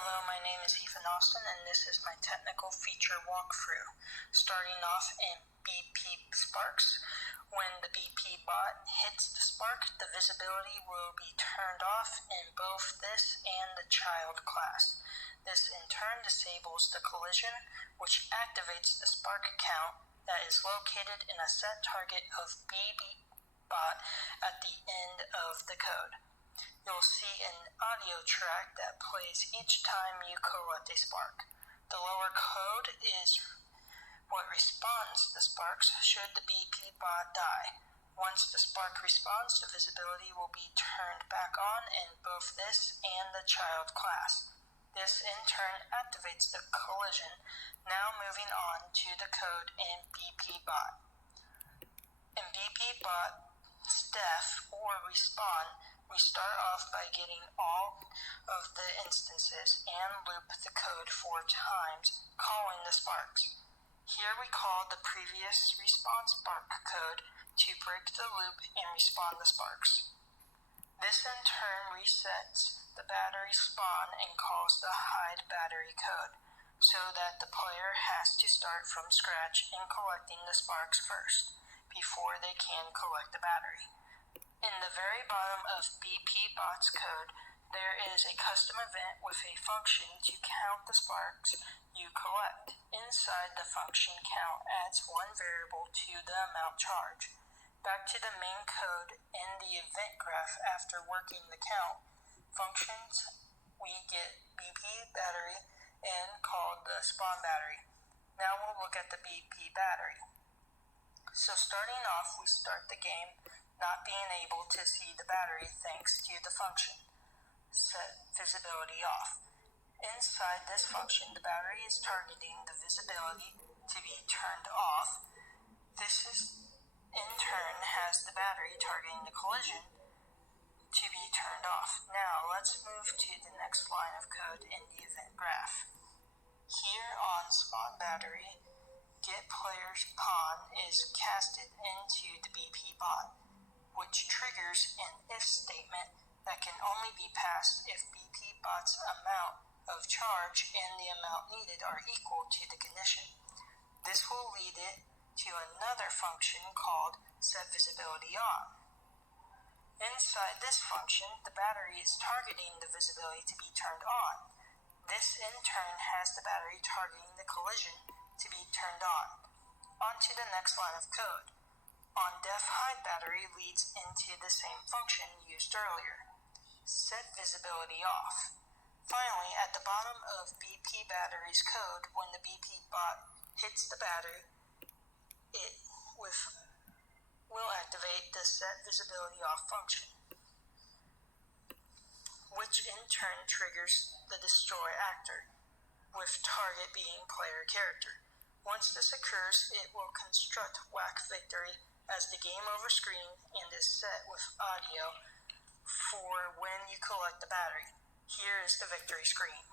Hello, my name is Ethan Austin, and this is my technical feature walkthrough. Starting off in BP Sparks, when the BP bot hits the spark, the visibility will be turned off in both this and the child class. This in turn disables the collision, which activates the spark count that is located in a set target of BP bot at the end of the code. You'll see an audio track that plays each time you collect a spark. The lower code is what responds the sparks should the BP bot die. Once the spark responds, the visibility will be turned back on in both this and the child class. This in turn activates the collision. Now moving on to the code in BP bot. In BP bot's def or respawn, we start off by getting all of the instances and loop the code 4 times, calling the sparks. Here we call the previous response spark code to break the loop and respawn the sparks. This in turn resets the battery spawn and calls the hide battery code, so that the player has to start from scratch in collecting the sparks first, before they can collect the battery. In the very bottom of BP bot's code, there is a custom event with a function to count the sparks you collect. Inside the function, count adds one variable to the amount charged. Back to the main code in the event graph after working the count functions, we get BP battery and called the spawn battery. Now we'll look at the BP battery. So starting off, we start the game not being able to see the battery thanks to the function set visibility off. Inside this function, the battery is targeting the visibility to be turned off. This is in turn has the battery targeting the collision to be turned off. Now let's move to the next line of code in the event graph. Here on spawn battery, get player's pawn is casted into the BP bot, which triggers an if statement that can only be passed if BP bot's amount of charge and the amount needed are equal to the condition. This will lead it to another function called setVisibilityOn. Inside this function, the battery is targeting the visibility to be turned on. This in turn has the battery targeting the collision to be turned on. On to the next line of code. On def hide battery leads into the same function used earlier. Set visibility off. Finally, at the bottom of BP battery's code, when the BP bot hits the battery, it will activate the set visibility off function, which in turn triggers the destroy actor, with target being player character. Once this occurs, it will construct whack victory as the game over screen and is set with audio for when you collect the battery. Here is the victory screen.